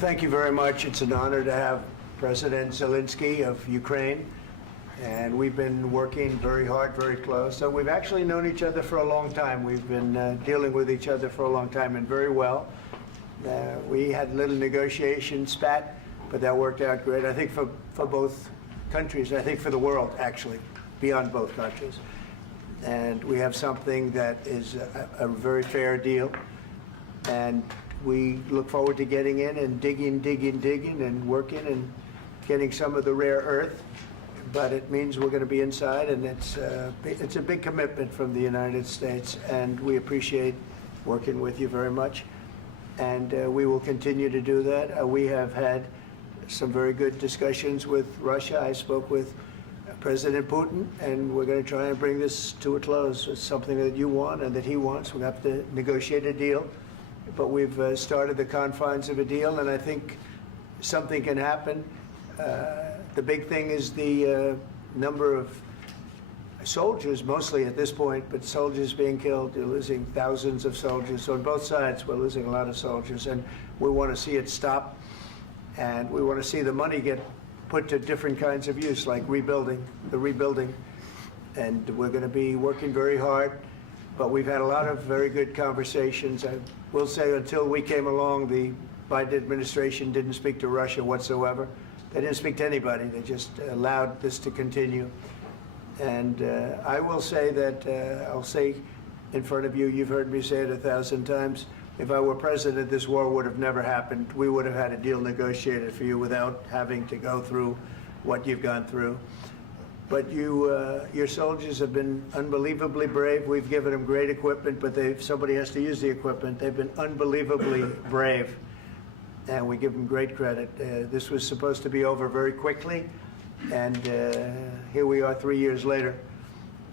thank you very much. It's an honor to have President Zelenskyy of Ukraine, and we've been working very hard, very close. So we've actually known each other for a long time. We've been dealing with each other for a long time, and very well. We had a little negotiation spat, but that worked out great. I think for both countries, I think for the world, actually, beyond both countries. And we have something that is a very fair deal. And we look forward to getting in and digging and working and getting some of the rare earth. But it means we're going to be inside, and it's a big commitment from the United States, and we appreciate working with you very much. And we will continue to do that. We have had some very good discussions with Russia. I spoke with President Putin, and we're going to try and bring this to a close. It's something that you want and that he wants. We have to negotiate a deal, but we've started the confines of a deal, and I think something can happen. The big thing is the number of soldiers, mostly at this point, but soldiers being killed. You're losing thousands of soldiers. So on both sides, we're losing a lot of soldiers, and we want to see it stop, and we want to see the money get put to different kinds of use, like rebuilding, and we're going to be working very hard. But we've had a lot of very good conversations. I will say, until we came along, the Biden administration didn't speak to Russia whatsoever. They didn't speak to anybody. They just allowed this to continue. And I will say that, I'll say in front of you, you've heard me say it 1,000 times, if I were president, this war would have never happened. We would have had a deal negotiated for you without having to go through what you've gone through. But your soldiers have been unbelievably brave. We've given them great equipment, but somebody has to use the equipment. They've been unbelievably brave, and we give them great credit. This was supposed to be over very quickly, and here we are 3 years later.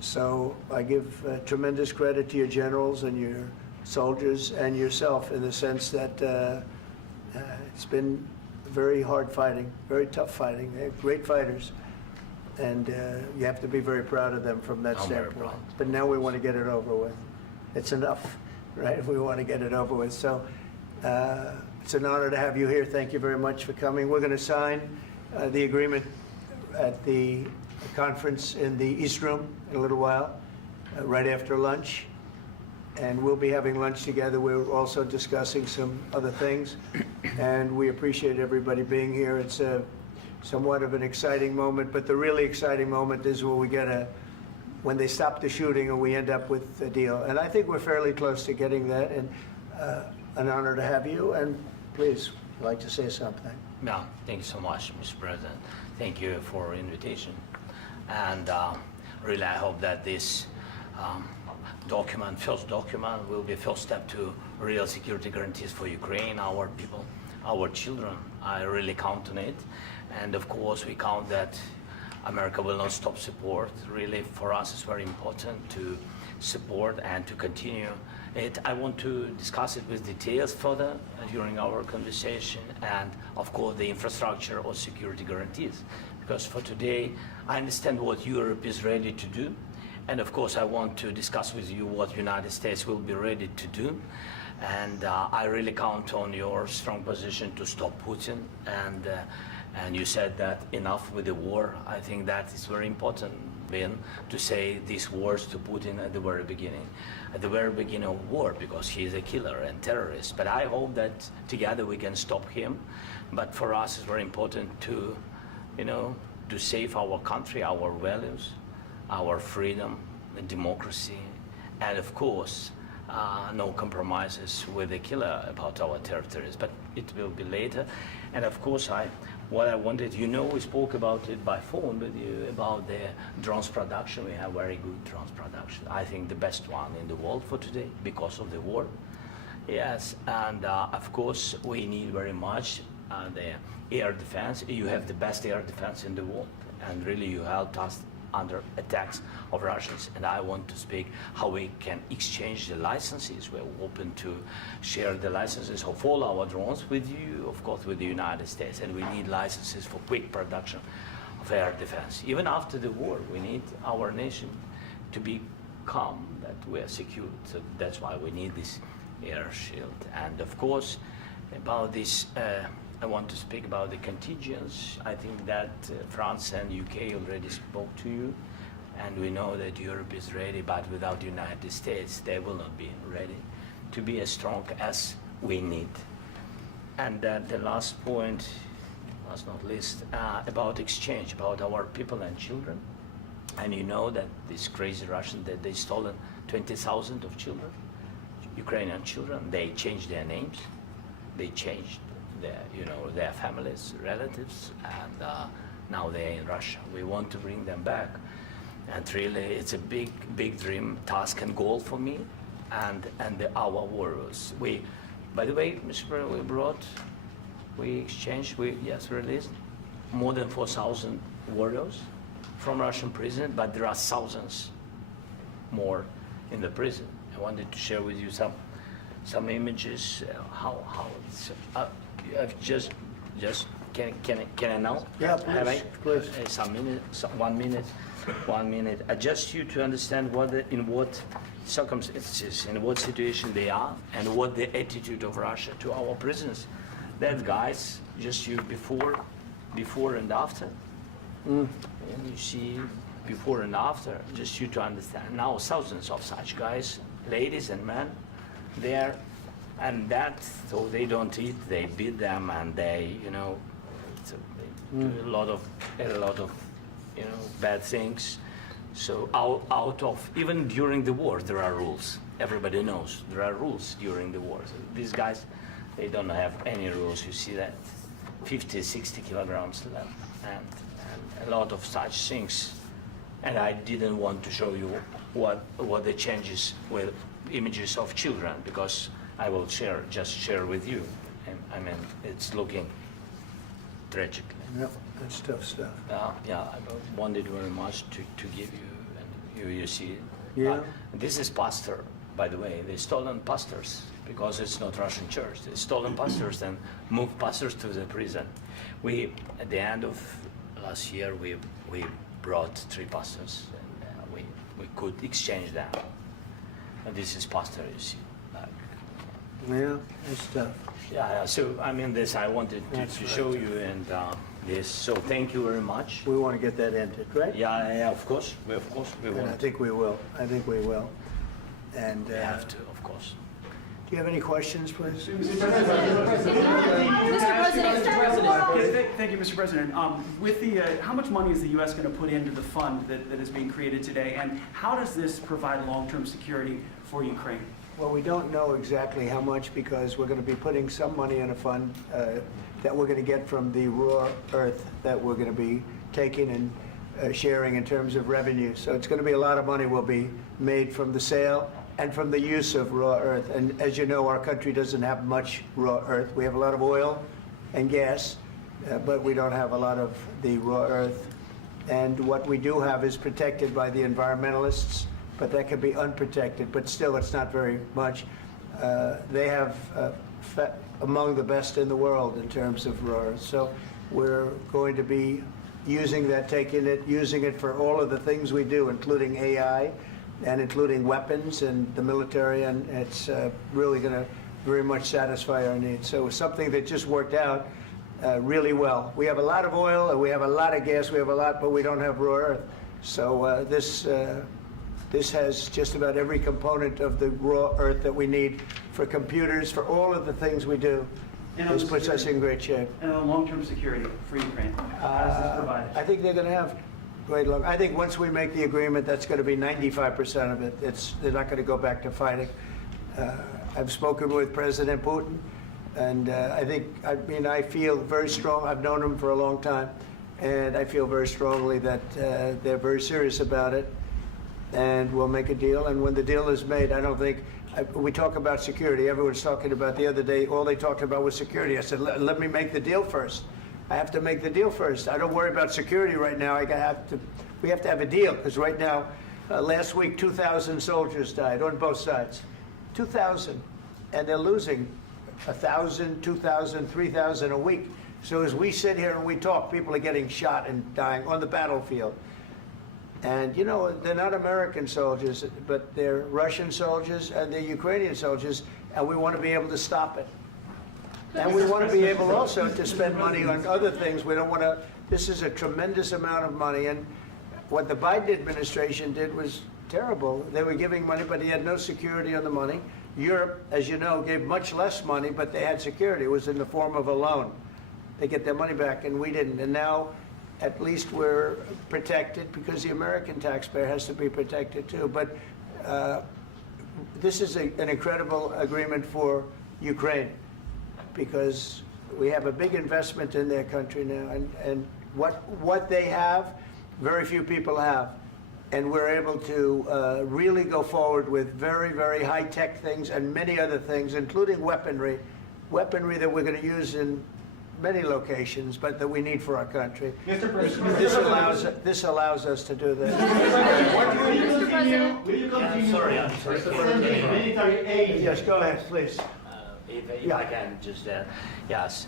So I give tremendous credit to your generals and your soldiers and yourself, in the sense that it's been very hard fighting, very tough fighting. They're great fighters, and you have to be very proud of them from that standpoint. But now we want to get it over with. It's enough, right? We want to get it over with. So it's an honor to have you here. Thank you very much for coming. We're going to sign the agreement at the conference in the East Room in a little while, right after lunch. And we'll be having lunch together. We're also discussing some other things, and we appreciate everybody being here. It's somewhat of an exciting moment, but the really exciting moment is when they stop the shooting and we end up with a deal. And I think we're fairly close to getting that, and an honor to have you. And please, I'd like to say something. Yeah, thank you so much, Mr. President. Thank you for the invitation. And really, I hope that this first document will be a first step to real security guarantees for Ukraine, our people, our children. I really count on it. And of course, we count that America will not stop support. Really, for us, it's very important to support and to continue it. I want to discuss it with details further during our conversation, and of course, the infrastructure or security guarantees. Because for today, I understand what Europe is ready to do. And of course, I want to discuss with you what the United States will be ready to do. And I really count on your strong position to stop Putin. And you said that enough with the war. I think that is very important, Ben, to say these words to Putin at the very beginning of war, because he is a killer and terrorist. But I hope that together we can stop him. But for us, it's very important to, to save our country, our values, our freedom, democracy, and of course, no compromises with the killer about our territories, but it will be later. And of course, what I wanted, we spoke about it by phone with you, about the drones production. We have very good drones production. I think the best one in the world for today, because of the war. Yes, and of course, we need very much the air defense. You have the best air defense in the world, and really you helped us under attacks of Russians. And I want to speak how we can exchange the licenses. We're open to share the licenses of all our drones with you, of course, with the United States. And we need licenses for quick production of air defense. Even after the war, we need our nation to be calm, that we are secure. So that's why we need this air shield. And of course, about this I want to speak about the contingents. I think that France and UK already spoke to you, and we know that Europe is ready, but without the United States, they will not be ready to be as strong as we need. And the last point, last not least, about exchange, about our people and children. And you know that these crazy Russians, that they stolen 20,000 of children, Ukrainian children. They changed their names, they changed their families, relatives, and now they're in Russia. We want to bring them back, and really, it's a big dream, task, and goal for me, and our warriors. By the way, Mr. President, we released more than 4,000 warriors from Russian prison, but there are thousands more in the prison. I wanted to share with you some images. How it's. I've just can I now? Yeah, Have I? please. Some minute, 1 minute. Just you to understand in what circumstances, in what situation they are, and what the attitude of Russia to our prisoners. That guys, just you before and after. And you see before and after, just you to understand. Now thousands of such guys, ladies and men, there, and that, so they don't eat, they beat them, and they, they do a lot of, bad things. So out of, even during the war, there are rules. Everybody knows there are rules during the war. So these guys, they don't have any rules. You see that 50, 60 kilograms left, and a lot of such things. And I didn't want to show you what the changes with images of children, because I will just share with you. And I mean, it's looking tragic. Yep, that's tough stuff. Yeah, I wanted very much to give you, and you see it. Yeah. This is pastor, by the way. They stolen pastors, because it's not Russian church. They stolen pastors and moved pastors to the prison. At the end of last year, we brought 3 pastors, and we could exchange them. And this is pastor, you see. Yeah, that's tough. Yeah. So I mean, this I wanted to show you, and this. So thank you very much. We want to get that ended, right? Yeah. Of course, we And I want. think we will. And We have to, of course. do you have any questions, please? Thank you, Mr. President. With the, how much money is the U.S. going to put into the fund that is being created today, and how does this provide long-term security for Ukraine? Well, we don't know exactly how much, because we're going to be putting some money in a fund that we're going to get from the raw earth that we're going to be taking and sharing in terms of revenue. So it's going to be a lot of money will be made from the sale and from the use of raw earth. And as you know, our country doesn't have much raw earth. We have a lot of oil and gas, but we don't have a lot of the raw earth. And what we do have is protected by the environmentalists, but that can be unprotected, but still it's not very much. They have among the best in the world in terms of raw earth. So we're going to be using that, using it for all of the things we do, including AI and including weapons and the military, and it's really going to very much satisfy our needs. So it's something that just worked out really well. We have a lot of oil, and we have a lot of gas, we have a lot, but we don't have raw earth. So this has just about every component of the raw earth that we need for computers, for all of the things we do. And This puts us in great shape. And on long-term security for Ukraine, how does this provide it? I think they're going to have great luck. I think once we make the agreement, that's going to be 95% of it. They're not going to go back to fighting. I've spoken with President Putin, and I feel very strong. I've known him for a long time, and I feel very strongly that they're very serious about it, and we'll make a deal. And when the deal is made, I don't think, we talk about security. Everyone's talking about the other day, all they talked about was security. I said, let me make the deal first. I have to make the deal first. I don't worry about security right now. We have to have a deal, because right now, last week, 2,000 soldiers died on both sides. 2,000. And they're losing 1,000, 2,000, 3,000 a week. So as we sit here and we talk, people are getting shot and dying on the battlefield. And, they're not American soldiers, but they're Russian soldiers and they're Ukrainian soldiers, and we want to be able to stop it. And we want to be able also to spend money on other things. We don't want to, this is a tremendous amount of money. And what the Biden administration did was terrible. They were giving money, but he had no security on the money. Europe, as you know, gave much less money, but they had security. It was in the form of a loan. They get their money back, and we didn't. And now, at least we're protected because the American taxpayer has to be protected too. But this is an incredible agreement for Ukraine because we have a big investment in their country now, and what they have, very few people have. And we're able to really go forward with very, very high-tech things and many other things, including weaponry that we're going to use in many locations, but that we need for our country. Mr. President, This allows us to do this. will you continue I'm sorry. sending military aid? Yes, go ahead, please. If I can just, yes.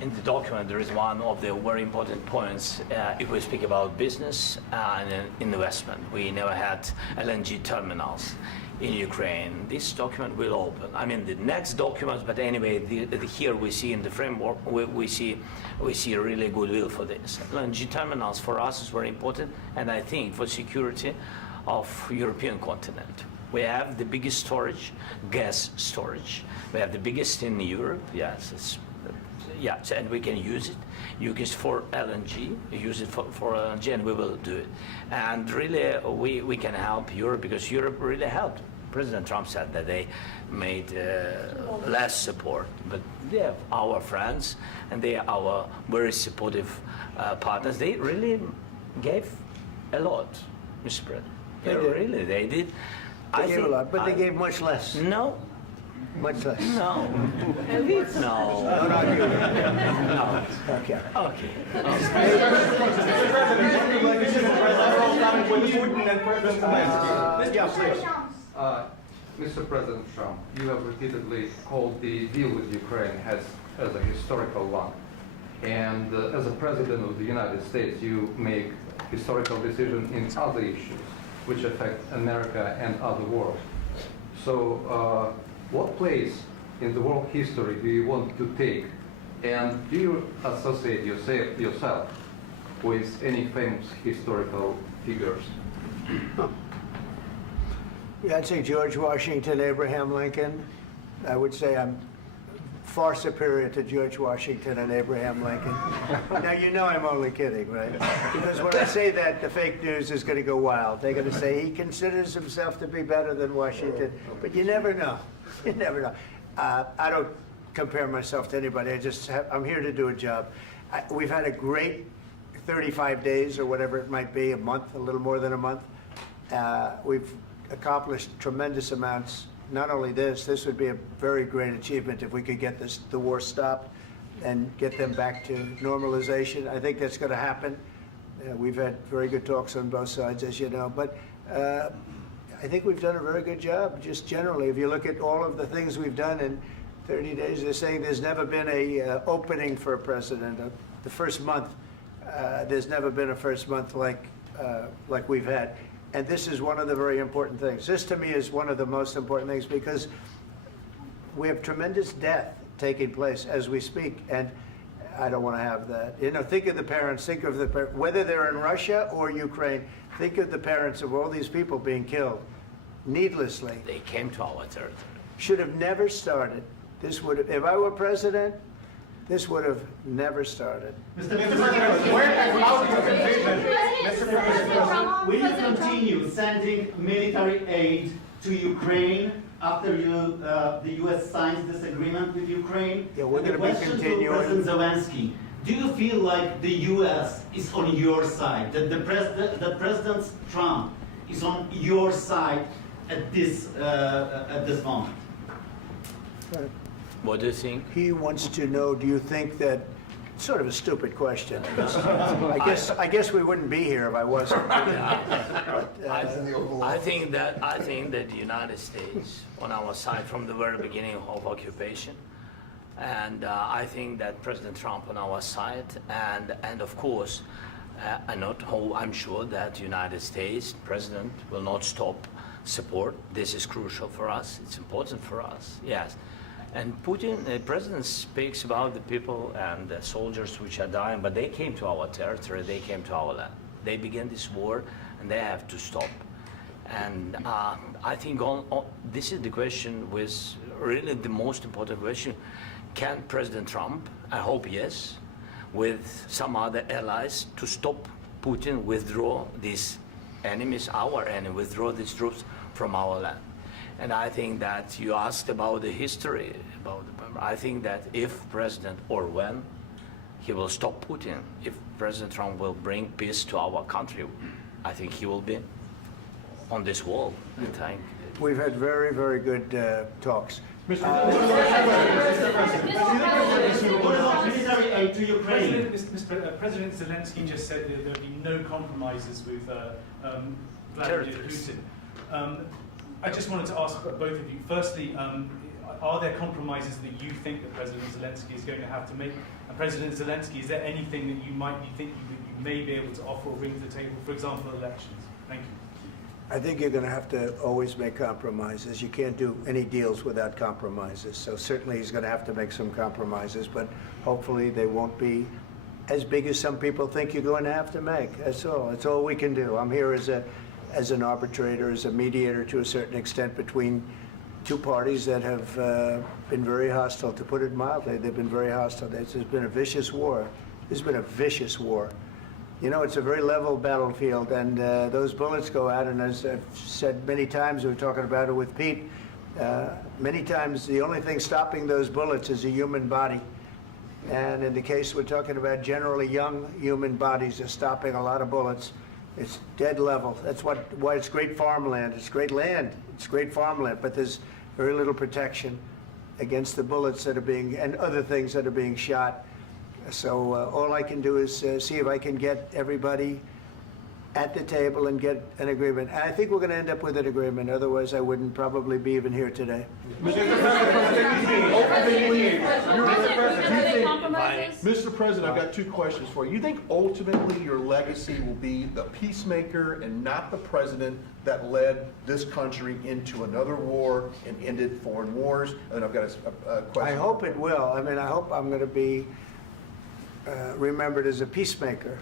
In the document, there is one of the very important points. If we speak about business and investment, we never had LNG terminals in Ukraine. This document will open. I mean, the next documents, but anyway, here we see in the framework, we see really goodwill for this. LNG terminals for us is very important, and I think for security of European continent. We have the biggest storage, gas storage. We have the biggest in Europe. Yes, and we can use it. Use it for LNG. Use it for LNG, and we will do it. And really, we can help Europe because Europe really helped. President Trump said that they made less support, but they have our friends and they are our very supportive partners. They really gave a lot, Mr. President. They did. They gave a lot, but they gave much less. No. Much less. No. No. No, not you. No. Okay. Okay. Mr. President Trump, you have repeatedly called the deal with Ukraine as a historical one. And as a President of the United States, you make historical decisions in other issues which affect America and other world. So what place in the world history do you want to take? And do you associate yourself with any famous historical figures? Yeah, I'd say George Washington, Abraham Lincoln. I would say I'm far superior to George Washington and Abraham Lincoln. Now, you know I'm only kidding, right? Because when I say that, the fake news is going to go wild. They're going to say he considers himself to be better than Washington. But you never know. You never know. I don't compare myself to anybody. I'm here to do a job. We've had a great 35 days or whatever it might be, a month, a little more than a month. We've accomplished tremendous amounts. Not only this would be a very great achievement if we could get the war stopped and get them back to normalization. I think that's going to happen. We've had very good talks on both sides, as you know. But I think we've done a very good job, just generally. If you look at all of the things we've done in 30 days, they're saying there's never been a opening for a president. The first month, there's never been a first month like we've had. And this is one of the very important things. This, to me, is one of the most important things because we have tremendous death taking place as we speak, and I don't want to have that. You know, think of the parents, whether they're in Russia or Ukraine, think of the parents of all these people being killed needlessly. They came to our territory. Should have never started. This would have, if I were president, this would have never started. Mr. President, where has allowed your conviction? Mr. President, will you continue sending military aid to Ukraine after the U.S. signs this agreement with Ukraine? Yeah, we're going to be continuing. To President Zelenskyy, do you feel like the U.S. is on your side, that President Trump is on your side at this moment? What do you think? He wants to know, do you think that, sort of a stupid question. I guess we wouldn't be here if I wasn't. I think that the United States on our side from the very beginning of occupation, and I think that President Trump on our side, and of course, I'm sure that the United States President will not stop support. This is crucial for us. It's important for us. Yes. And Putin, the president speaks about the people and the soldiers which are dying, but they came to our territory, they came to our land. They began this war, and they have to stop. And I think this is the question, with really the most important question. Can President Trump, I hope yes, with some other allies, to stop Putin, withdraw these enemies, our enemy, withdraw these troops from our land? And I think that you asked about the history, I think that if President, or when, he will stop Putin, if President Trump will bring peace to our country, I think he will be on this wall, I think. We've had very, very good talks. What about military aid to Ukraine? President Zelenskyy just said that there would be no compromises with Vladimir Putin. I just wanted to ask both of you, firstly, are there compromises that you think that President Zelenskyy is going to have to make? And President Zelenskyy, is there anything that you might be thinking that you may be able to offer or bring to the table, for example, elections? Thank you. I think you're going to have to always make compromises. You can't do any deals without compromises. So certainly he's going to have to make some compromises, but hopefully they won't be as big as some people think you're going to have to make. That's all. That's all we can do. I'm here as an arbitrator, as a mediator to a certain extent between two parties that have been very hostile, to put it mildly. They've been very hostile. There's been a vicious war. There's been a vicious war. You know, it's a very level battlefield, and those bullets go out, and as I've said many times, we were talking about it with Pete, many times the only thing stopping those bullets is a human body. And in the case we're talking about, generally young human bodies are stopping a lot of bullets. It's dead level. That's why it's great farmland. It's great land. It's great farmland, but there's very little protection against the bullets that are being, and other things that are being shot. So all I can do is see if I can get everybody at the table and get an agreement. And I think we're going to end up with an agreement. Otherwise, I wouldn't probably be even here today. Mr. President, I've got two questions for you. You think ultimately your legacy will be the peacemaker and not the president that led this country into another war and ended foreign wars? And I've got a question. I hope it will. I mean, I hope I'm going to be remembered as a peacemaker.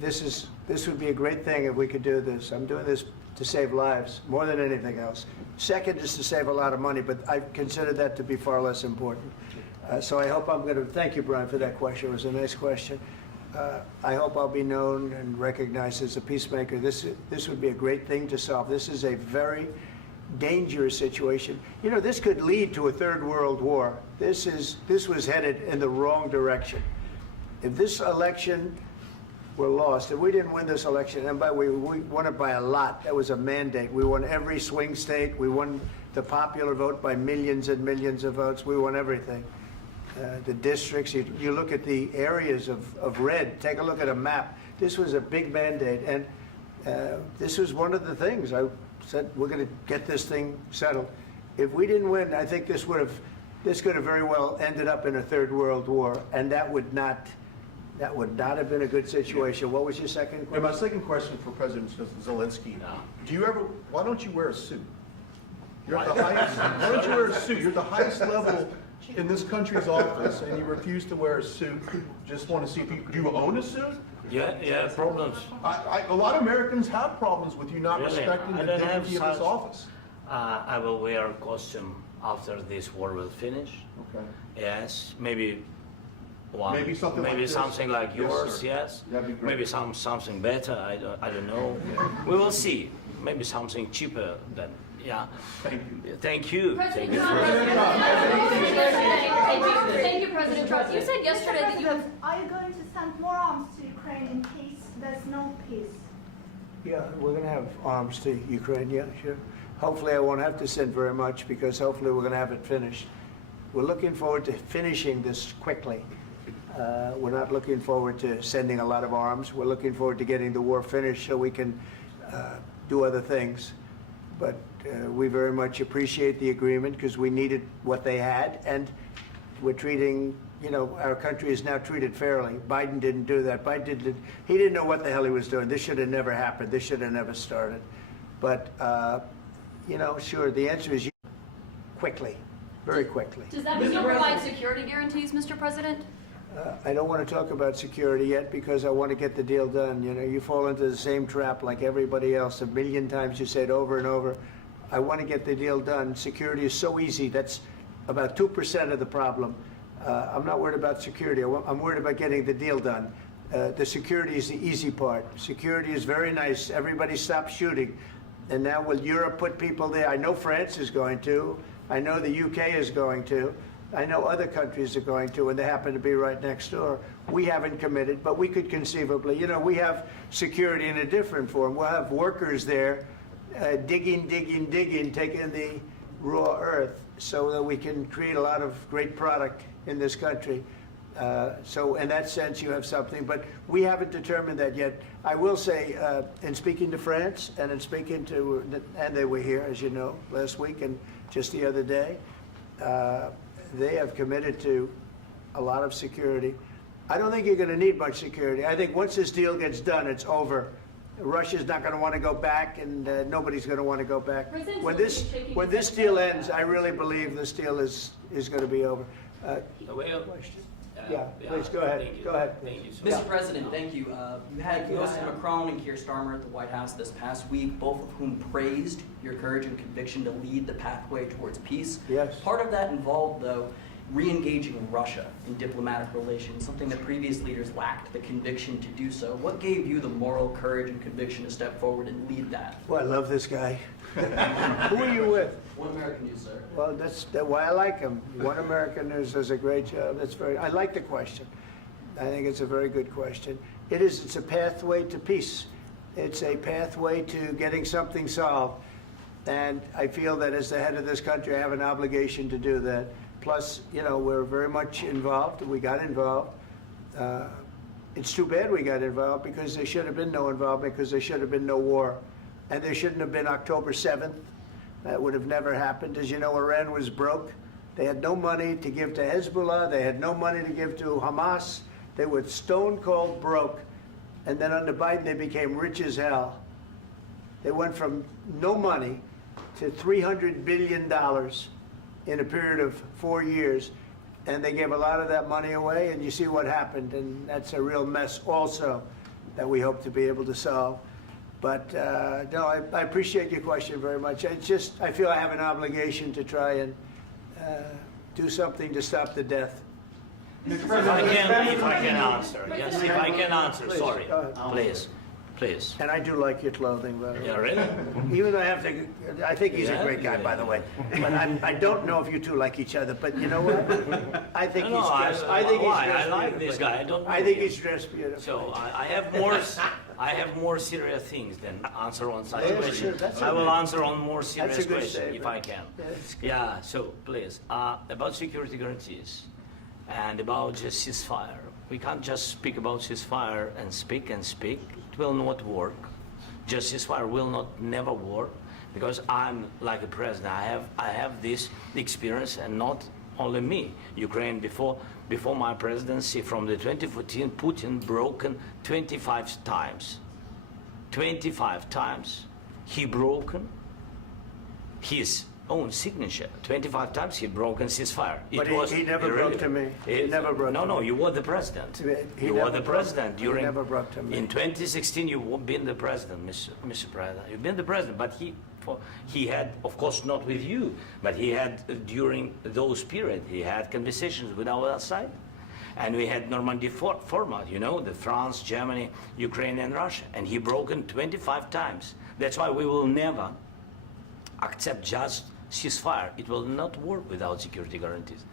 This would be a great thing if we could do this. I'm doing this to save lives more than anything else. Second is to save a lot of money, but I consider that to be far less important. So I hope I'm going to, thank you, Brian, for that question. It was a nice question. I hope I'll be known and recognized as a peacemaker. This would be a great thing to solve. This is a very dangerous situation. You know, this could lead to a third world war. This was headed in the wrong direction. If this election were lost, if we didn't win this election, and we won it by a lot, that was a mandate. We won every swing state. We won the popular vote by millions and millions of votes. We won everything. The districts, you look at the areas of red, take a look at a map. This was a big mandate, and this was one of the things. I said, we're going to get this thing settled. If we didn't win, I think this could have very well ended up in a third world war, and that would not have been a good situation. What was your second question? And my second question for President Zelenskyy. Why don't you wear a suit? You're at the highest, why don't you wear a suit? You're at the highest level in this country's office, and you refuse to wear a suit. Just want to see if do you own a suit? Yeah, problems. A lot of Americans have problems with you not Really? respecting the dignity of this office. I will wear a costume after this war will finish. Okay. Yes, maybe one. Maybe something like this? Something like Yes, yours. sir. Yes. That'd be great. Maybe something better. I don't know. We will see. Maybe something cheaper than. Yeah. Thank you. Thank you. President Thank you Trump. Thank you, President Trump. You said yesterday that you have. Are you going to send more arms to Ukraine in case there's no peace? Yeah, we're going to have arms to Ukraine, yeah, sure. Hopefully I won't have to send very much, because hopefully we're going to have it finished. We're looking forward to finishing this quickly. We're not looking forward to sending a lot of arms. We're looking forward to getting the war finished so we can do other things. But we very much appreciate the agreement, because we needed what they had, and we're treating, you know, our country is now treated fairly. Biden didn't do that. He didn't know what the hell he was doing. This should have never happened. This should have never started. But, you know, sure, the answer is quickly. very quickly. Does that mean you'll provide security guarantees, Mr. President? I don't want to talk about security yet because I want to get the deal done. You know, you fall into the same trap like everybody else. A million times you say it over and over. I want to get the deal done. Security is so easy. That's about 2% of the problem. I'm not worried about security. I'm worried about getting the deal done. The security is the easy part. Security is very nice. Everybody stopped shooting. And now will Europe put people there? I know France is going to. I know the UK is going to. I know other countries are going to, and they happen to be right next door. We haven't committed, but we could conceivably. You know, we have security in a different form. We'll have workers there digging, taking the raw earth so that we can create a lot of great product in this country. So in that sense, you have something, but we haven't determined that yet. I will say, in speaking to France and in speaking to, and they were here, as you know, last week and just the other day, they have committed to a lot of security. I don't think you're going to need much security. I think once this deal gets done, it's over. Russia's not going to want to go back, and nobody's going to want to go back. When this deal ends, I really believe this deal is going to be over. Yeah, please go ahead. Go ahead. Thank you. Mr. President, thank you. You hosted Macron and Keir Starmer at the White House this past week, both of whom praised your courage and conviction to lead the pathway towards peace. Yes. Part of that involved, though, re-engaging Russia in diplomatic relations, something that previous leaders lacked the conviction to do so. What gave you the moral courage and conviction to step forward and lead that? Well, I love this guy. Who are you with? One American News, sir. Well, that's why I like him. One American News does a great job. I like the question. I think it's a very good question. It's a pathway to peace. It's a pathway to getting something solved. And I feel that as the head of this country, I have an obligation to do that. Plus, you know, we're very much involved. We got involved. It's too bad we got involved because there should have been no involvement, because there should have been no war. And there shouldn't have been October 7th. That would have never happened. As you know, Iran was broke. They had no money to give to Hezbollah. They had no money to give to Hamas. They were stone cold broke. And then under Biden, they became rich as hell. They went from no money to $300 billion in a period of 4 years. And they gave a lot of that money away, and you see what happened. And that's a real mess also that we hope to be able to solve. But no, I appreciate your question very much. It's just, I feel I have an obligation to try and do something to stop the death. If I can answer, yes, if I can answer, Please, sorry, go ahead. please. And I do like your clothing, by the way. Yeah, really? Even though I think he's a great guy, Yeah. by the way. But I don't know if you two like each other. But you know what? I think No, he's no, dressed. I think he's why? dressed I like beautifully. this guy. I don't know I think him. he's dressed beautifully. So I have more serious things than answer on such Yeah, questions. sure, that's I will okay. answer on more serious good questions if statement. I can. Yeah, that's good. Yeah, so please, about security guarantees and about just ceasefire. We can't just speak about ceasefire and speak. It will not work. Just ceasefire will not never work because I'm like a president. I have this experience, and not only me. Ukraine before my presidency, from the 2014, Putin broken 25 times. 25 times he broken his own signature. 25 times he broken ceasefire. But he never broke to me. He never broke to No, me. you were the president. He You were never the broke- president he during. never broke to me. In 2016, you've been the president, Mr. President. You've been the president, but he had, of course, not with you, but he had during those periods. He had conversations with our side, and we had Normandy format. You know, the France, Germany, Ukraine, and Russia, and he broken 25 times. That's why we will never accept just ceasefire. It will not work without security guarantees.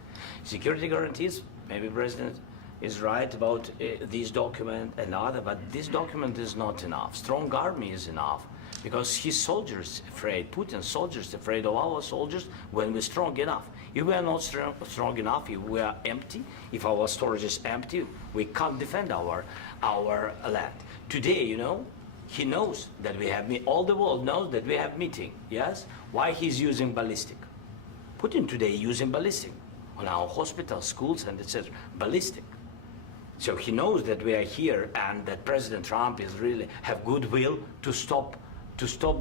Security guarantees, maybe President is right about this document and other, but this document is not enough. Strong army is enough because his soldiers afraid, Putin's soldiers afraid of our soldiers when we're strong enough. If we are not strong enough, if we are empty, if our storage is empty, we can't defend our land. Today, you know, he knows that we have all the world knows that we have meeting. Yes, why he's using ballistic? Putin today using ballistic on our hospitals, schools, and etc. Ballistic. So he knows that we are here and that President Trump is really have goodwill to stop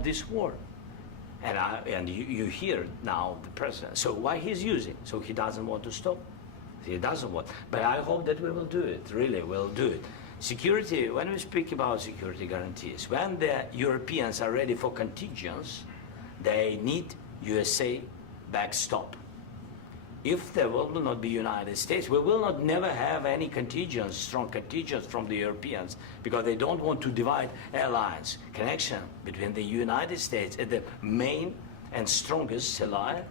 this war. And you hear now the president. So why he's using? So he doesn't want to stop. He doesn't want. But I hope that we will do it. Really, we'll do it. Security. When we speak about security guarantees, when the Europeans are ready for contingents, they need USA backstop. If there will not be United States, we will not never have any contingents, strong contingents from the Europeans, because they don't want to divide alliance, connection between the United States and the main and strongest ally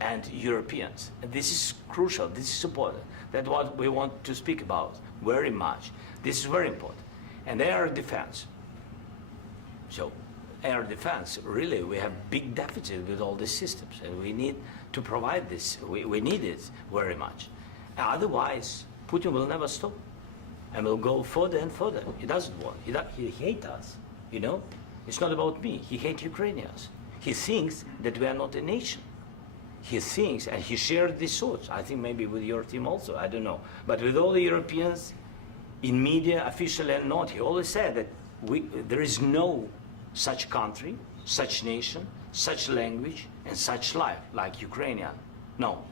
and Europeans. And this is crucial, this is important. That's what we want to speak about very much. This is very important. And air defense. So air defense, really, we have big deficit with all these systems, and we need to provide this. We need it very much. Otherwise, Putin will never stop, and will go further and further. He doesn't want. He hates us. You know, it's not about me. He hates Ukrainians. He thinks that we are not a nation. He thinks, and he shared these thoughts. I think maybe with your team also. I don't know, but with all the Europeans, in media, officially and not, he always said that there is no such country, such nation, such language, and such life like Ukrainian. No,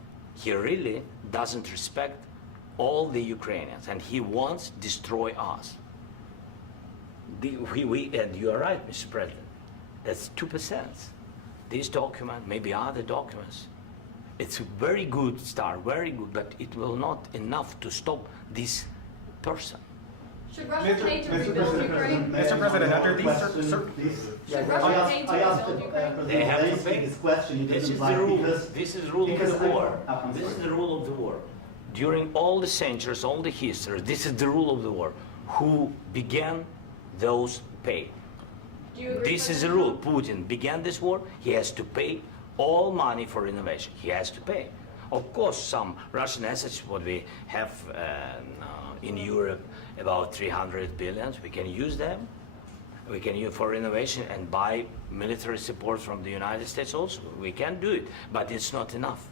he really doesn't respect all the Ukrainians, and he wants to destroy us. And you are right, Mr. President, that's 2%. This document, maybe other documents, it's a very good start, very good, but it will not enough to stop this person. Should Russia pay to rebuild Ukraine? Mr. President, under these Should Russia pay to rebuild Ukraine? They have to pay. this question. You This didn't is like the rule. because This is the rule of because the war. I'm This is sorry. the rule of the war. During all the centuries, all the history, this is the rule of the war. Who began, those pay. Do you agree, This is the President rule. Putin began this war. He has to pay all money for innovation. He has to pay. Of course, some Russian assets, what we have in Europe, about 300 billions, we can use them. We can use for innovation and buy military support from the United States also. We can do it, but it's not enough.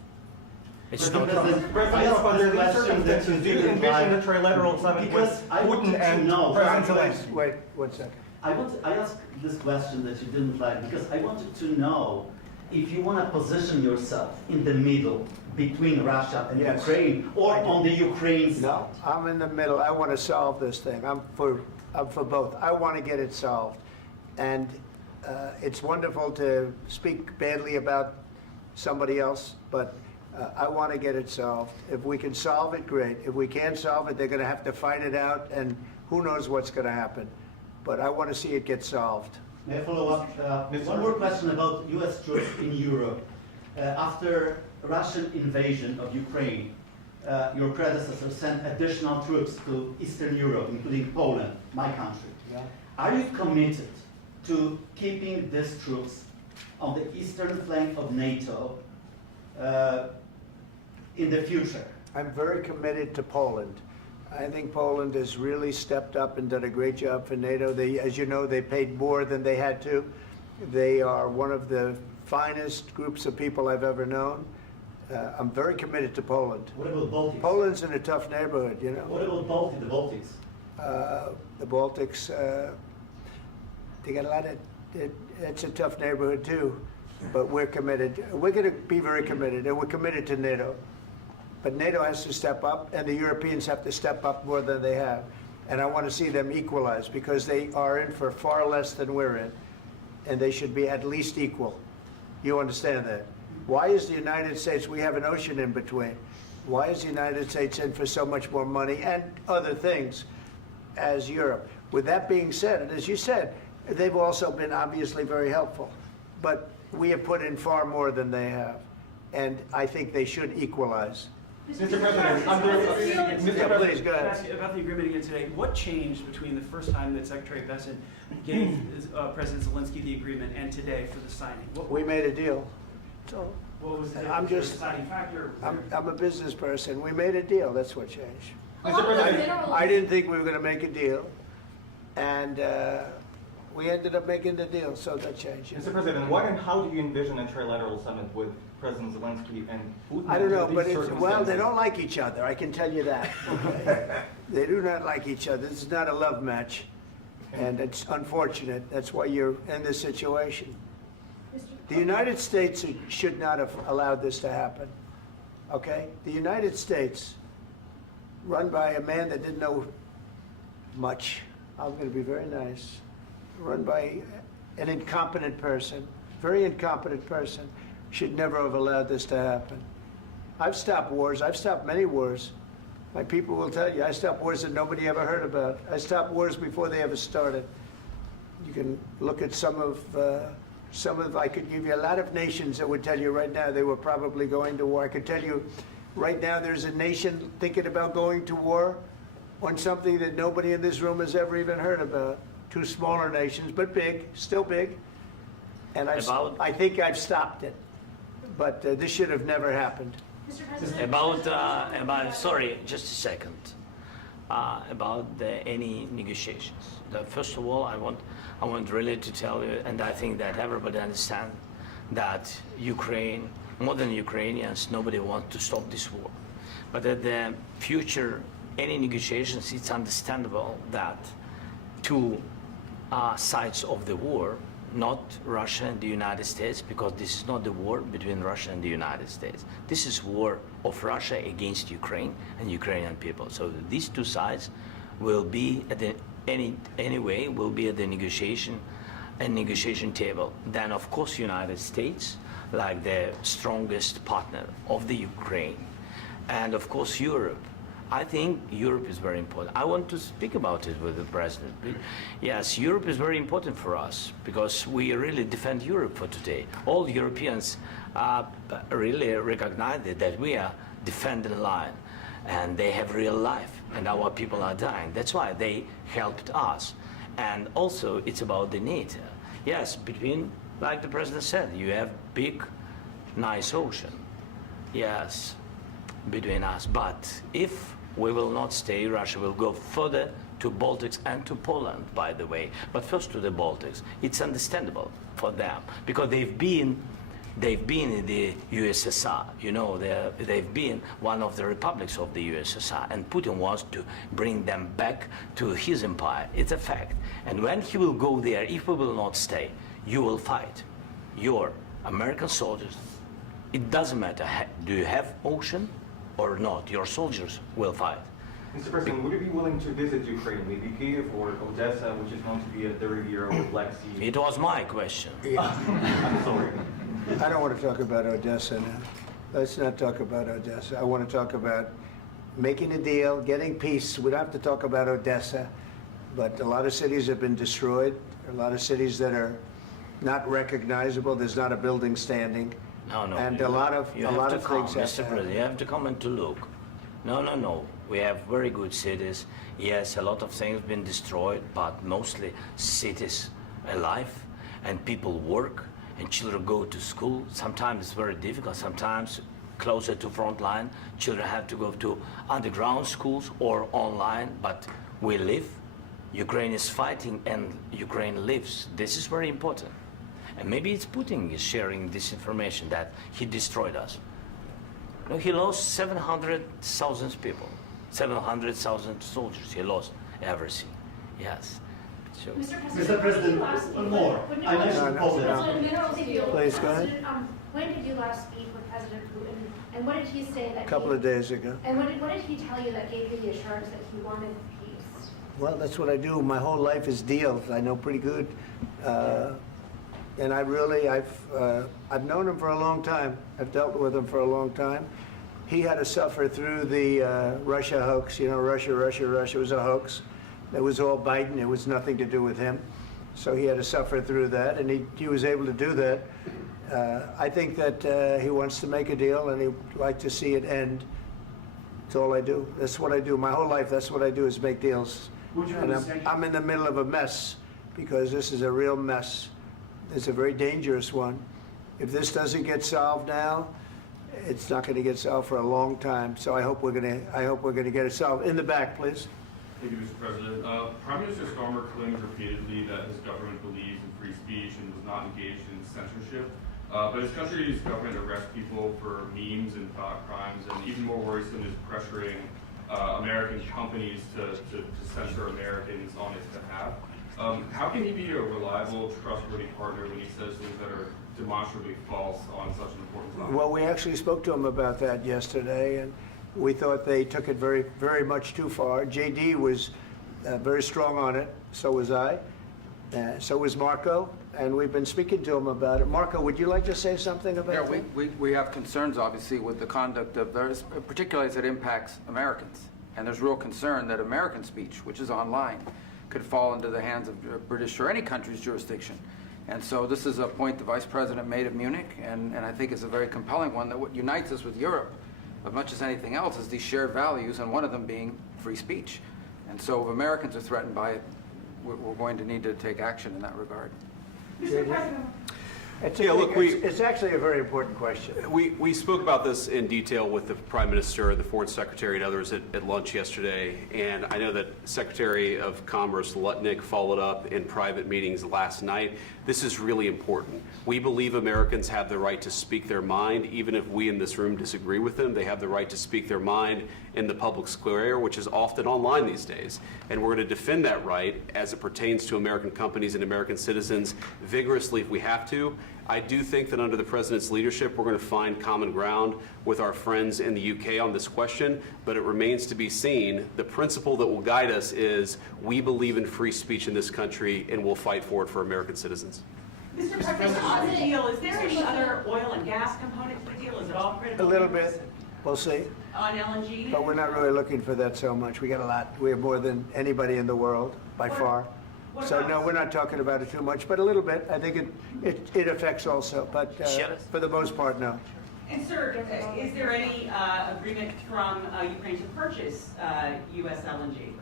It's not enough. President, under these circumstances, do you envision a trilateral summit with Putin and President Zelenskyy? Wait, 1 second. I asked this question that you didn't like because I wanted to know if you want to position yourself in the middle between Russia and Yes. Ukraine or on the Ukraine side. No, I'm in the middle. I want to solve this thing. I'm for both. I want to get it solved. And it's wonderful to speak badly about somebody else, but I want to get it solved. If we can solve it, great. If we can't solve it, they're going to have to fight it out, and who knows what's going to happen. But I want to see it get solved. May I follow up? One more question about U.S. troops in Europe. After Russian invasion of Ukraine, your predecessor sent additional troops to Eastern Europe, including Poland, my country. Yeah. Are you committed to keeping these troops on the eastern flank of NATO in the future? I'm very committed to Poland. I think Poland has really stepped up and done a great job for NATO. They, as you know, they paid more than they had to. They are one of the finest groups of people I've ever known. I'm very committed to Poland. What about Baltics? Poland's in a tough neighborhood, you know. What about the Baltics? The Baltics, they got a lot of, it's a tough neighborhood too, but we're committed. We're going to be very committed, and we're committed to NATO. But NATO has to step up, and the Europeans have to step up more than they have. And I want to see them equalize, because they are in for far less than we're in, and they should be at least equal. You understand that? Why is the United States, we have an ocean in between, why is the United States in for so much more money and other things as Europe? With that being said, and as you said, they've also been obviously very helpful, but we have put in far more than they have, and I think they should equalize. Mr. President, Yeah, please, go Can I ahead. ask you about the agreement again today? What changed between the first time that Secretary Bessent gave President Zelenskyy the agreement and today for the signing? We made a deal. So What was the I'm just- deciding factor? I'm a business person. We made a deal. That's what changed. Mr. President, I didn't think we were going to make a deal, and we ended up making the deal, so that changed. Mr. President, what and how do you envision a trilateral summit with President Zelenskyy and Putin? I don't know, under but these well, they circumstances? don't like each other. I can tell you that. Okay? They do not like each other. This is not a love match, and it's unfortunate. That's why you're in this situation. The United States should not have allowed this to happen, okay? The United States, run by a man that didn't know much, I'm going to be very nice, run by an incompetent person, very incompetent person, should never have allowed this to happen. I've stopped wars. I've stopped many wars. My people will tell you, I stopped wars that nobody ever heard about. I stopped wars before they ever started. You can look at some of, I could give you a lot of nations that would tell you right now they were probably going to war. I could tell you right now there's a nation thinking about going to war on something that nobody in this room has ever even heard about. Two smaller nations, but big, still big. And I think I've stopped it. But this should have never happened. Mr. President? Sorry, just a second. About any negotiations. First of all, I want really to tell you, and I think that everybody understands that Ukraine, more than Ukrainians, nobody wants to stop this war. But at the future, any negotiations, it's understandable that two sides of the war, not Russia and the United States, because this is not the war between Russia and the United States. This is war of Russia against Ukraine and Ukrainian people. So these two sides will be at the anyway will be at the negotiation table. Then of course United States, like the strongest partner of the Ukraine, and of course Europe. I think Europe is very important. I want to speak about it with the president. Yes, Europe is very important for us because we really defend Europe for today. All Europeans really recognize that we are defending the line, and they have real life, and our people are dying. That's why they helped us. And also, it's about the NATO. Yes, between, like the president said, you have big, nice ocean. Yes, between us. But if we will not stay, Russia will go further to Baltics and to Poland, by the way. But first to the Baltics. It's understandable for them because they've been in the USSR. You know, they've been one of the republics of the USSR, and Putin wants to bring them back to his empire. It's a fact. And when he will go there, if we will not stay, you will fight. Your American soldiers, it doesn't matter, do you have ocean or not, your soldiers will fight. Mr. President, would you be willing to visit Ukraine, maybe Kyiv or Odessa, which is known to be a dirty area with Black Sea? It was my question. I'm sorry. I don't want to talk about Odessa now. Let's not talk about Odessa. I want to talk about making a deal, getting peace. We don't have to talk about Odessa, but a lot of cities have been destroyed. A lot of cities that are not recognizable. There's not a building standing. No. And a lot of things have to Mr. President, you have to come and to look. No. We have very good cities. Yes, a lot of things have been destroyed, but mostly cities alive, and people work, and children go to school. Sometimes it's very difficult. Sometimes closer to front line, children have to go to underground schools or online, but we live. Ukraine is fighting, and Ukraine lives. This is very important. And maybe it's Putin is sharing this information that he destroyed us. No, he lost 700,000 people, 700,000 soldiers. He lost everything. Yes. So, Mr. President, more. I mentioned Poland. Please, go ahead. When did you last speak with President Putin, and what did he say that? A couple of days ago. And what did he tell you that gave you the assurance that he wanted peace? Well, that's what I do. My whole life is deals. I know pretty good. And I've known him for a long time. I've dealt with him for a long time. He had to suffer through the Russia hoax. You know, Russia was a hoax. It was all Biden. It was nothing to do with him. So he had to suffer through that, and he was able to do that. I think that he wants to make a deal, and he'd like to see it end. That's all I do. That's what I do. My whole life, that's what I do, is make deals. And I'm in the middle of a mess, because this is a real mess. It's a very dangerous one. If this doesn't get solved now, it's not going to get solved for a long time. So I hope we're going to get it solved. In the back, please. Thank you, Mr. President. Prime Minister Starmer claims repeatedly that his government believes in free speech and was not engaged in censorship. But his country's government arrests people for memes and thought crimes, and even more worrisome is pressuring American companies to censor Americans on his behalf. How can he be a reliable, trustworthy partner when he says things that are demonstrably false on such an important topic? Well, we actually spoke to them about that yesterday, and we thought they took it very, very much too far. JD was very strong on it, so was I, so was Marco, and we've been speaking to him about it. Marco, would you like to say something about that? Yeah, we have concerns, obviously, with the conduct of those, particularly as it impacts Americans. And there's real concern that American speech, which is online, could fall into the hands of British or any country's jurisdiction. And so this is a point the Vice President made at Munich, and I think it's a very compelling one, that what unites us with Europe, as much as anything else, is these shared values, and one of them being free speech. And so if Americans are threatened by it, we're going to need to take action in that regard. Mr. President. It's actually a very important question. We spoke about this in detail with the Prime Minister, the Foreign Secretary, and others at lunch yesterday. And I know that Secretary of Commerce Lutnick followed up in private meetings last night. This is really important. We believe Americans have the right to speak their mind, even if we in this room disagree with them. They have the right to speak their mind in the public square, which is often online these days. And we're going to defend that right as it pertains to American companies and American citizens vigorously if we have to. I do think that under the President's leadership, we're going to find common ground with our friends in the UK on this question, but it remains to be seen. The principle that will guide us is we believe in free speech in this country, and we'll fight for it for American citizens. Mr. President, on the deal, is there any other oil and gas component to the deal? Is it all critical? A little bit. We'll see. On LNG? But we're not really looking for that so much. We got a lot. We have more than anybody in the world, by far. So no, we're not talking about it too much, but a little bit. I think it affects also, but for the most part, no. And sir, is there any agreement from Ukraine to purchase U.S. LNG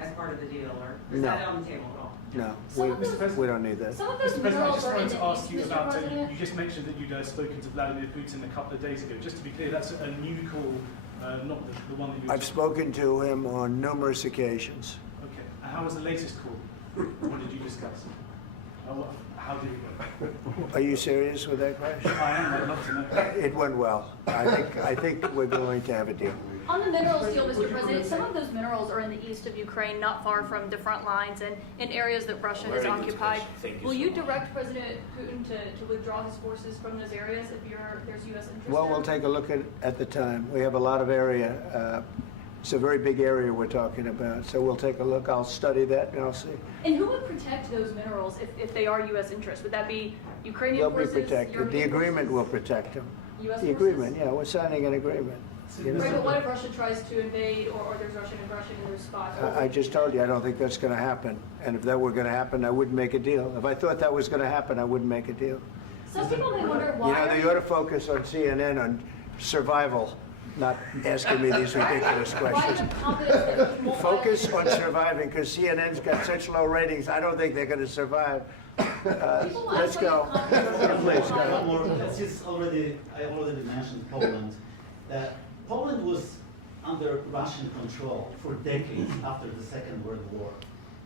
as part of the deal, or is that on the table at all? No, we don't need that. Some of those Mr. President, I minerals just are in wanted to the ask east, you Mr. about, President. you just mentioned that you'd spoken to Vladimir Putin a couple of days ago. Just to be clear, that's a new call, not the one that you... I've spoken to him on numerous occasions. Okay. And how was the latest call? What did you discuss? How did it go? Are you serious with that question? I am. I'd love to know. It went well. I think we're going to have a deal. On the minerals deal, Mr. President, some of those minerals are in the east of Ukraine, not far from the front lines and in areas that Russia has occupied. Will you direct President Putin to withdraw his forces from those areas if there's U.S. interest Well, there? we'll take a look at the time. We have a lot of area. It's a very big area we're talking about, so we'll take a look. I'll study that and I'll see. And who would protect those minerals if they are U.S. interests? Would that be Ukrainian They'll be forces? protected. The European agreement will forces? protect them. U.S. The forces? agreement, yeah, we're signing an agreement. You know? Right, but what if Russia tries to invade or there's Russian aggression in those spots? I just told you, I don't think that's going to happen. And if that were going to happen, I wouldn't make a deal. If I thought that was going to happen, I wouldn't make a deal. Some people may wonder why. You know, they ought to focus on CNN on survival, not asking me these ridiculous questions. Focus on surviving, because CNN's got such low ratings, I don't think they're going to survive. Let's go. Please, go ahead. One more, since I already mentioned Poland. Poland was under Russian control for decades after the Second World War.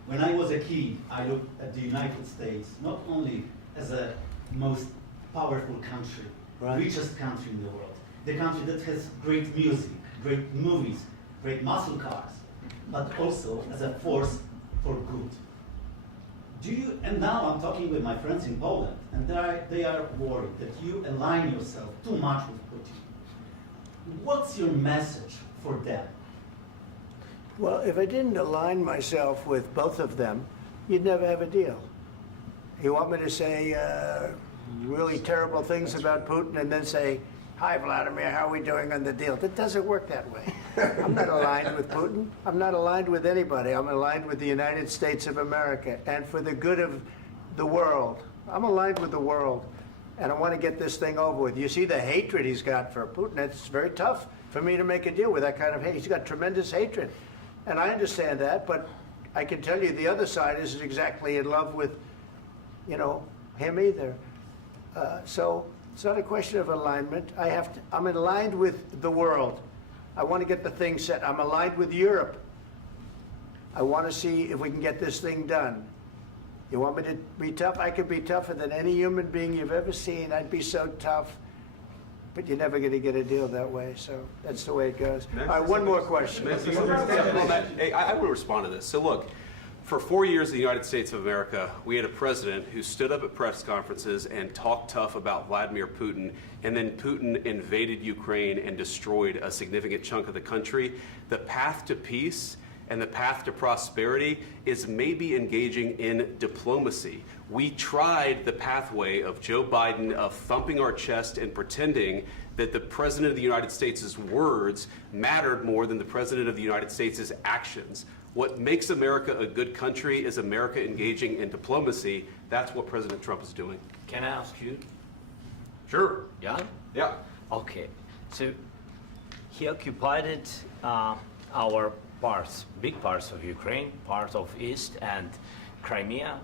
When I was a kid, I looked at the United States not only as a most powerful country, richest country in the world, the country that has great music, great movies, great muscle cars, but also as a force for good. And now I'm talking with my friends in Poland, and they are worried that you align yourself too much with Putin. What's your message for them? Well, if I didn't align myself with both of them, you'd never have a deal. You want me to say really terrible things about Putin and then say, "Hi, Vladimir, how are we doing on the deal?" That doesn't work that way. I'm not aligned with Putin. I'm not aligned with anybody. I'm aligned with the United States of America and for the good of the world. I'm aligned with the world, and I want to get this thing over with. You see the hatred he's got for Putin. It's very tough for me to make a deal with that kind of hate. He's got tremendous hatred, and I understand that, but I can tell you the other side isn't exactly in love with, him either. So it's not a question of alignment. I'm aligned with the world. I want to get the thing set. I'm aligned with Europe. I want to see if we can get this thing done. You want me to be tough? I could be tougher than any human being you've ever seen. I'd be so tough. But you're never going to get a deal that way, so that's the way it goes. All right, one more question. I will respond to this. So look, For 4 years in the United States of America, we had a president who stood up at press conferences and talked tough about Vladimir Putin, and then Putin invaded Ukraine and destroyed a significant chunk of the country. The path to peace and the path to prosperity is maybe engaging in diplomacy. We tried the pathway of Joe Biden of thumping our chest and pretending that the President of the United States' words mattered more than the President of the United States' actions. What makes America a good country is America engaging in diplomacy. That's what President Trump is doing. Can I ask you? Sure. Yeah? Yeah. Okay. So he occupied our parts, big parts of Ukraine, part of East and Crimea.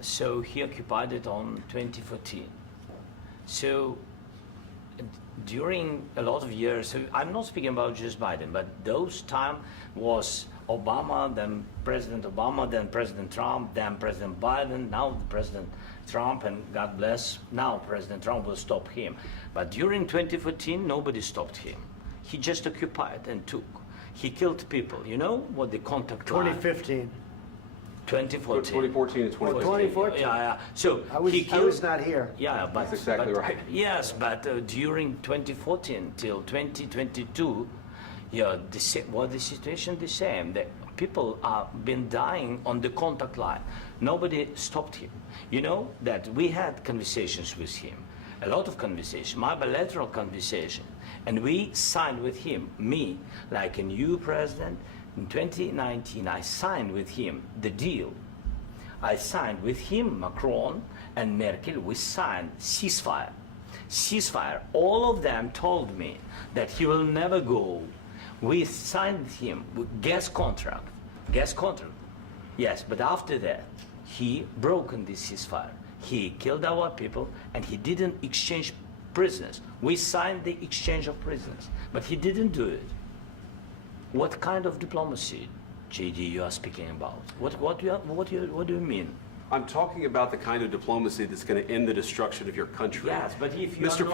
So he occupied it on 2014. So during a lot of years, so I'm not speaking about just Biden, but those time was Obama, then President Obama, then President Trump, then President Biden, now President Trump, and God bless, now President Trump will stop him. But during 2014, nobody stopped him. He just occupied and took. He killed people. You know what the contact line? 2015. 2014. 2014 and 2014. 2014. Yeah. So I was not here. Yeah, but that's exactly right. Yes, but during 2014 till 2022, yeah, the situation the same. The people are been dying on the contact line. Nobody stopped him. You know that we had conversations with him, a lot of conversation, my bilateral conversation, and we signed with him, me, like a new president. In 2019, I signed with him the deal. I signed with him, Macron and Merkel, we signed ceasefire. Ceasefire. All of them told me that he will never go. We signed with him with gas contract. Gas contract. Yes, but after that, he broken this ceasefire. He killed our people and he didn't exchange prisoners. We signed the exchange of prisoners, but he didn't do it. What kind of diplomacy, JD, you are speaking about? What do you mean? I'm talking about the kind of diplomacy that's going to end the destruction of your country. Yes, but if you Mr.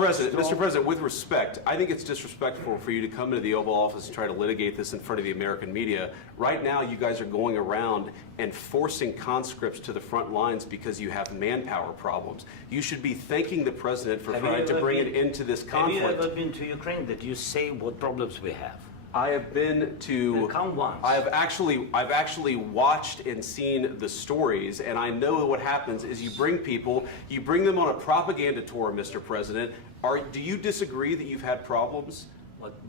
President, with respect, I think it's disrespectful for you to come into the Oval Office and try to litigate this in front of the American media. Right now, you guys are going around and forcing conscripts to the front lines because you have manpower problems. You should be thanking the President for trying to bring an end to this conflict. Have you ever been to Ukraine that you say what problems we have? I have been to. Count once. I've actually watched and seen the stories, and I know what happens is you bring people, you bring them on a propaganda tour, Mr. President. Do you disagree that you've had problems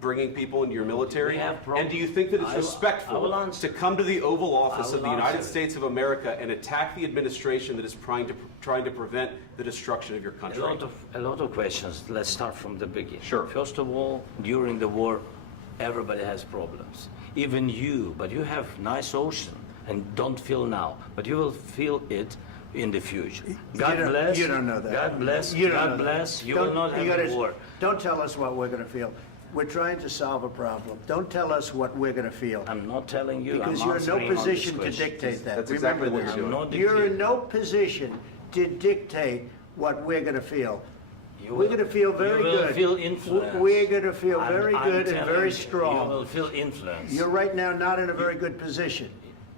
bringing people into your military? We have problems. And do you think that it's respectful to come to the Oval Office of the United States of America and attack the administration that is trying to prevent the destruction of your country? A lot of questions. Let's start from the beginning. Sure. First of all, during the war, everybody has problems, even you, but you have nice ocean and don't feel now, but you will feel it in the future. God bless. You don't know that. God bless. You God bless. You will not have a war. Don't tell us what we're going to feel. We're trying to solve a problem. Don't tell us what we're going to feel. I'm not telling you. Because I'm you're in no answering on position this to question. dictate that. That's Remember exactly what this. you're doing. You're in no position to dictate what we're going to feel. You We're will- going to feel very you will good. feel influenced. We're going to feel very I'm good and telling very you, strong. You will feel influence. You're right now not in a very good position.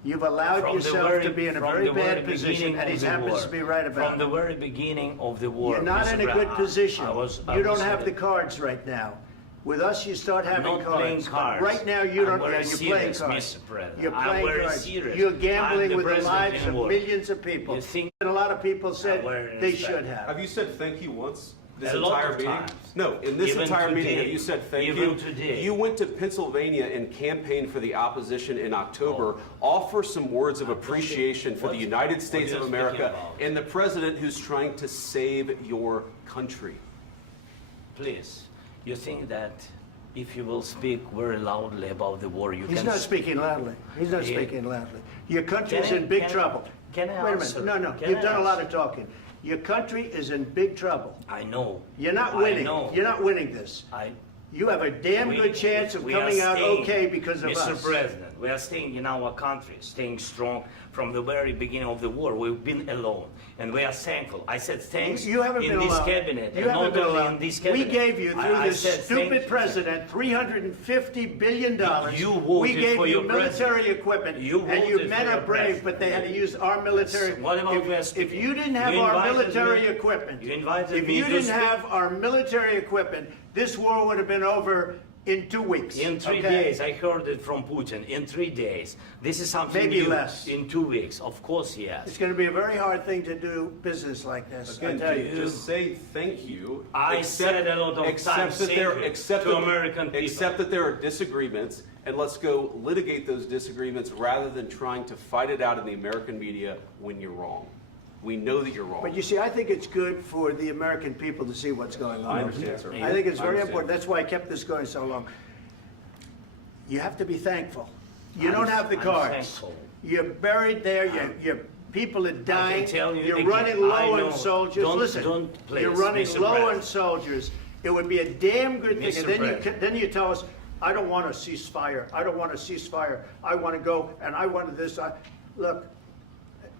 You've allowed From the yourself very- to be in a from very the very bad position, beginning and he of the happens war. to be right about From the it. very beginning of the war. You're not Mr. in a good Brown, position. I You don't was have the cards right now. With us, you start having not playing cards. cards. Right now, you I'm don't. very You're playing serious, cards. Mr. President. You're I'm playing very cards. serious. You're I'm gambling the with the president lives in of war. millions of people. You think- And a lot of people said very they respect. should have. Have you said thank you once? This A lot entire of meeting? times. No, in this Even entire meeting, today. have you said thank Even you? today. You went to Pennsylvania and campaigned for the opposition in October. Offer some words of appreciation for the United States what of are you America speaking about? and the president who's trying to save your country. Please, you think that if you will speak very loudly about the war, you He's can... not speaking loudly. He's not Yeah. speaking loudly. Your country is Can I- in big can I- trouble. can I Wait a answer? minute. No. Can You've I done a lot answer? of talking. Your country is in big trouble. I know. You're not I winning. know. You're not winning this. You have a damn We- good chance of we are coming out staying. okay because of Mr. us. President, We are staying in our country, staying strong from the very beginning of the war. We've been alone, and we are thankful. I said thanks You haven't in been this alone. cabinet, You and haven't not been only alone. in this cabinet. We gave you, through I this said stupid thank- president, $350 billion. You voted We gave for you your military president. equipment, You and your voted men for are your brave, president. but they had to use our military. What about West If you didn't have You our invited military me- equipment, you invited if me you to didn't speak- have our military equipment, this war would have been over in 2 weeks. In 3 okay? days, I heard it from Putin. In 3 days, this is something Maybe new. less. In 2 weeks, of course, yes. It's going to be a very hard thing to do business like this. I Again, tell you. just say thank you. I said a lot of accept times that thank there, you accept to that- American people. Accept that there are disagreements, and let's go litigate those disagreements rather than trying to fight it out in the American media when you're wrong. We know that you're wrong. But you see, I think it's good for the American people to see what's going on. I understand, sir. I think it's I very understand. important. That's why I kept this going so long. You have to be thankful. You I'm- don't have the I'm cards. thankful. You're buried there. Your people are dying. tell you You're again, running low I on know. soldiers. Don't- Listen, don't please, you're running Mr. low on President. soldiers. It would be a damn good thing. Mr. And then President. then you tell us, I don't want a ceasefire. I don't want a ceasefire. I want to go and I want this. Look,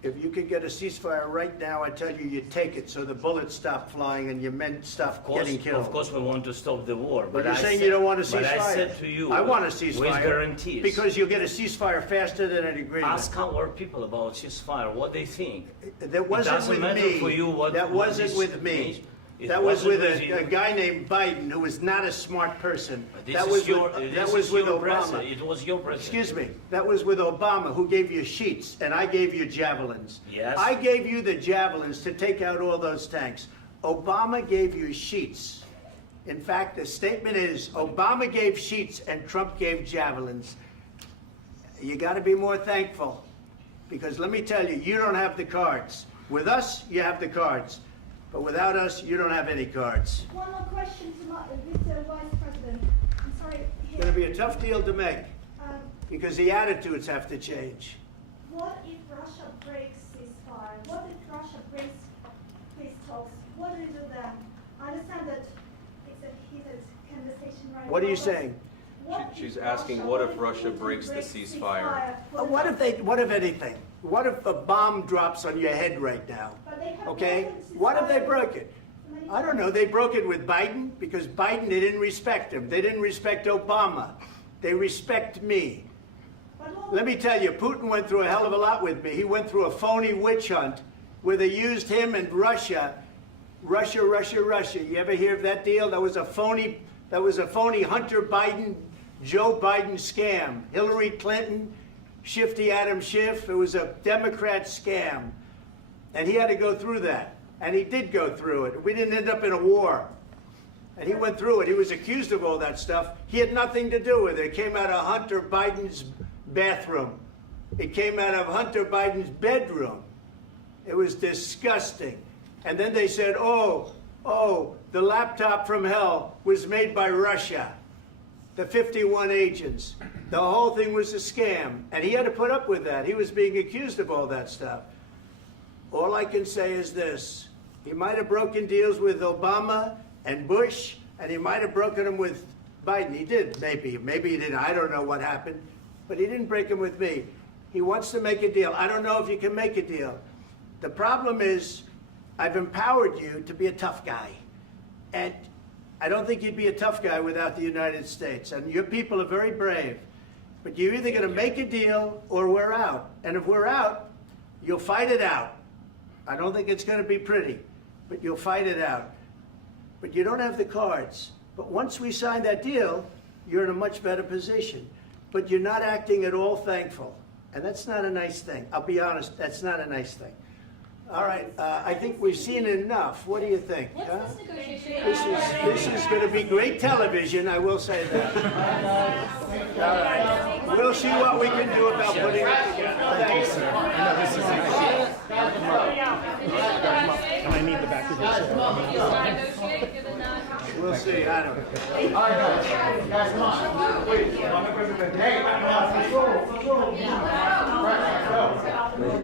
if you could get a ceasefire right now, I tell you, you take it so the bullets stop flying and your men stop getting killed. Of course, we want to stop the war. But you're I saying said- you don't want a ceasefire. But I said to you, I want a with ceasefire. guarantees. Because you'll get a ceasefire faster than an agreement. Ask our people about ceasefire, what they think. That wasn't doesn't with matter me. for you what- That what wasn't this with me. means. It That was wasn't with with you. a guy named Biden, who was not a smart person. This That is was your, with, this that was is with your Obama. president. It was your president. Excuse me. That was with Obama, who gave you sheets, and I gave you javelins. Yes. I gave you the javelins to take out all those tanks. Obama gave you sheets. In fact, the statement is Obama gave sheets and Trump gave javelins. You got to be more thankful, because let me tell you, you don't have the cards. With us, you have the cards. But without us, you don't have any cards. One more question to Mr. Vice President. I'm sorry. It's going to be a tough deal to make, Um, because the attitudes have to change. What if Russia breaks ceasefire? What if Russia breaks peace talks? What do you do then? I understand that it's a heated conversation right now. What are you but saying? what She's if asking, what if if Russia Putin breaks the breaks ceasefire? What if anything? What if a bomb drops on your head right now? But they have Okay? broken What if they ceasefire broke it? many I don't know. They broke it with Biden, because Biden, they didn't respect him. They didn't respect Obama. They respect me. But what Let me tell you, Putin went through a hell of a lot with me. He went through a phony witch hunt where they used him and Russia. Russia. You ever hear of that deal? That was a phony Hunter Biden, Joe Biden scam. Hillary Clinton, Shifty Adam Schiff. It was a Democrat scam. And he had to go through that. And he did go through it. We didn't end up in a war. And he went through it. He was accused of all that stuff. He had nothing to do with it. It came out of Hunter Biden's bathroom. It came out of Hunter Biden's bedroom. It was disgusting. And then they said, oh, the laptop from hell was made by Russia. The 51 agents. The whole thing was a scam. And he had to put up with that. He was being accused of all that stuff. All I can say is this. He might have broken deals with Obama and Bush, and he might have broken them with Biden. He did, maybe. Maybe he didn't. I don't know what happened. But he didn't break them with me. He wants to make a deal. I don't know if you can make a deal. The problem is, I've empowered you to be a tough guy. And I don't think you'd be a tough guy without the United States. And your people are very brave. But you're either going to make a deal or we're out. And if we're out, you'll fight it out. I don't think it's going to be pretty, but you'll fight it out. But you don't have the cards. But once we sign that deal, you're in a much better position. But you're not acting at all thankful. And that's not a nice thing. I'll be honest, that's not a nice thing. All right, I think we've seen enough. What do you think? What's this negotiation? This is going to be great television, I will say that. All right. We'll see what we can do about putting it together. Thanks. And I need the back of this. We'll see. I don't know. All right, guys, come on. Wait. Hey,